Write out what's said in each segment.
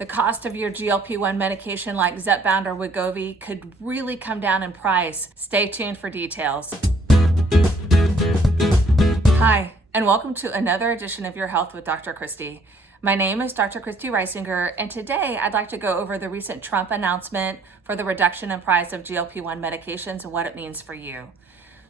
The cost of your GLP-1 medication like Zepbound or Wegovy could really come down in price. Stay tuned for details. Hi, and welcome to another edition of Your Health with Dr. Christy. My name is Dr. Christy Reisinger, and today I'd like to go over the recent Trump announcement for the reduction in price of GLP-1 medications and what it means for you.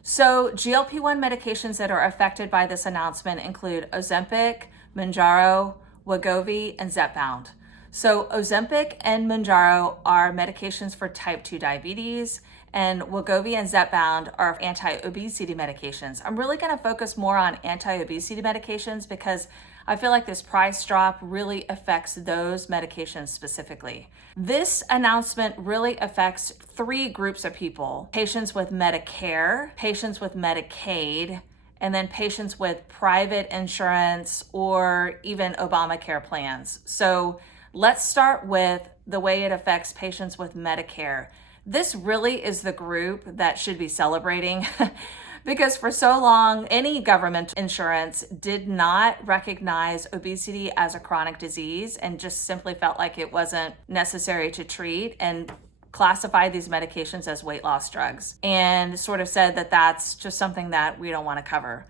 So GLP-1 medications that are affected by this announcement include Ozempic, Mounjaro, Wegovy, and Zepbound. So Ozempic and Mounjaro are medications for type 2 diabetes, and Wegovy and Zepbound are anti-obesity medications. I'm really going to focus more on anti-obesity medications because I feel like this price drop really affects those medications specifically. This announcement really affects three groups of people: patients with Medicare, patients with Medicaid, and then patients with private insurance or even Obamacare plans. So let's start with the way it affects patients with Medicare. This really is the group that should be celebrating because for so long, any government insurance did not recognize obesity as a chronic disease and just simply felt like it wasn't necessary to treat and classified these medications as weight loss drugs and sort of said that that's just something that we don't want to cover.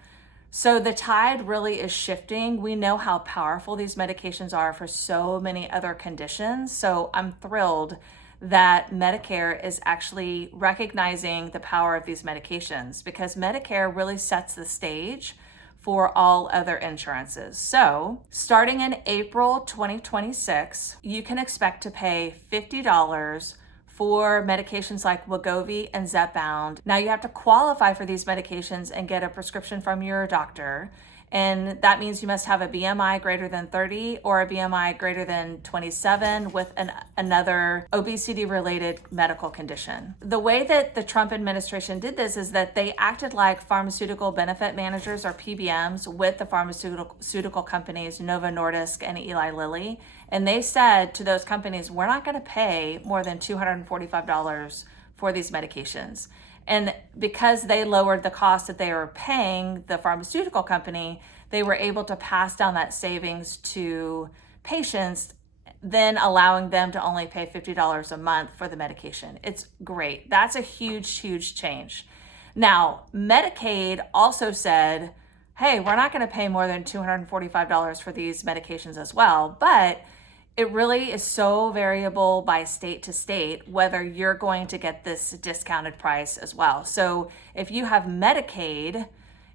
So the tide really is shifting. We know how powerful these medications are for so many other conditions. So I'm thrilled that Medicare is actually recognizing the power of these medications because Medicare really sets the stage for all other insurances. So starting in April 2026, you can expect to pay $50 for medications like Wegovy and Zepbound. Now you have to qualify for these medications and get a prescription from your doctor. And that means you must have a BMI greater than 30 or a BMI greater than 27 with another obesity-related medical condition. The way that the Trump administration did this is that they acted like pharmaceutical benefit managers or PBMs with the pharmaceutical companies Novo Nordisk and Eli Lilly. And they said to those companies, we're not going to pay more than $245 for these medications. And because they lowered the cost that they were paying the pharmaceutical company, they were able to pass down that savings to patients, then allowing them to only pay $50 a month for the medication. It's great. That's a huge, huge change. Now, Medicaid also said, hey, we're not going to pay more than $245 for these medications as well, but it really is so variable by state to state whether you're going to get this discounted price as well. So if you have Medicaid,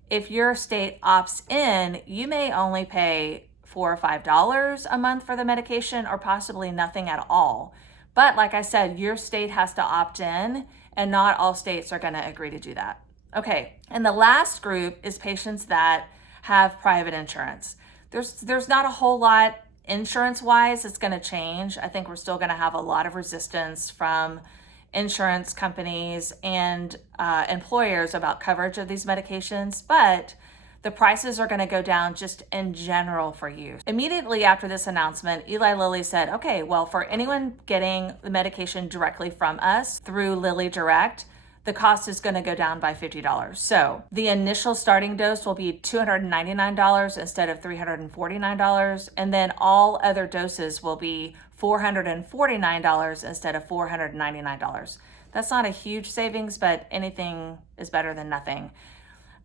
if your state opts in, you may only pay $4 or $5 a month for the medication or possibly nothing at all. But like I said, your state has to opt in and not all states are going to agree to do that. Okay, and the last group is patients that have private insurance. There's not a whole lot insurance-wise. It's going to change. I think we're still going to have a lot of resistance from insurance companies and employers about coverage of these medications, but the prices are going to go down just in general for you. Immediately after this announcement, Eli Lilly said, okay, well, for anyone getting the medication directly from us through Lilly Direct, the cost is going to go down by $50. So the initial starting dose will be $299 instead of $349. And then all other doses will be $449 instead of $499. That's not a huge savings, but anything is better than nothing.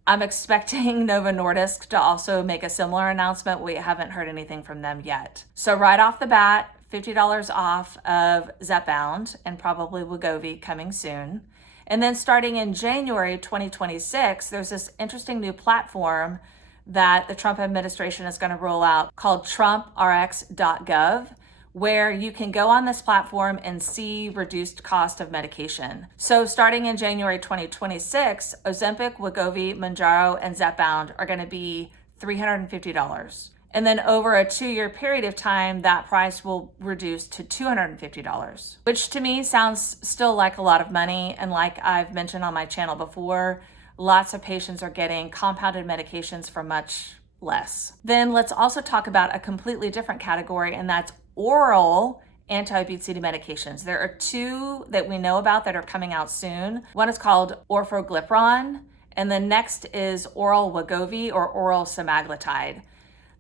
I'm expecting Novo Nordisk to also make a similar announcement. We haven't heard anything from them yet. So right off the bat, $50 off of Zepbound and probably Wegovy coming soon. And then starting in January 2026, there's this interesting new platform that the Trump administration is going to roll out called TrumpRx.gov, where you can go on this platform and see reduced cost of medication. So starting in January 2026, Ozempic, Wegovy, Mounjaro, and Zepbound are going to be $350. And then over a 2-year period of time, that price will reduce to $250, which to me sounds still like a lot of money. And like I've mentioned on my channel before, lots of patients are getting compounded medications for much less. Then let's also talk about a completely different category, and that's oral anti-obesity medications. There are two that we know about that are coming out soon. One is called orforglipron, and the next is oral Wegovy or oral semaglutide.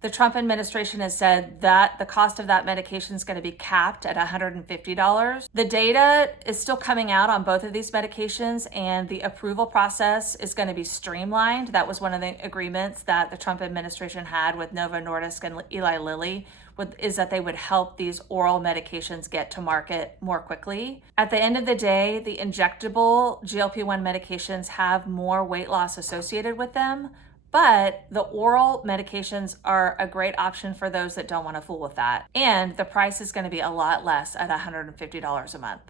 The Trump administration has said that the cost of that medication is going to be capped at $150. The data is still coming out on both of these medications, and the approval process is going to be streamlined. That was one of the agreements that the Trump administration had with Novo Nordisk and Eli Lilly, is that they would help these oral medications get to market more quickly. At the end of the day, the injectable GLP-1 medications have more weight loss associated with them, but the oral medications are a great option for those that don't want to fool with that. And the price is going to be a lot less at $150 a month.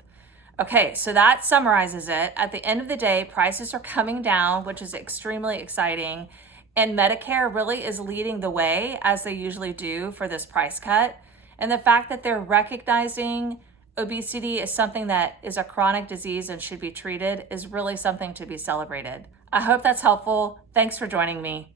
Okay, so that summarizes it. At the end of the day, prices are coming down, which is extremely exciting. And Medicare really is leading the way, as they usually do, for this price cut. And the fact that they're recognizing obesity is something that is a chronic disease and should be treated is really something to be celebrated. I hope that's helpful. Thanks for joining me.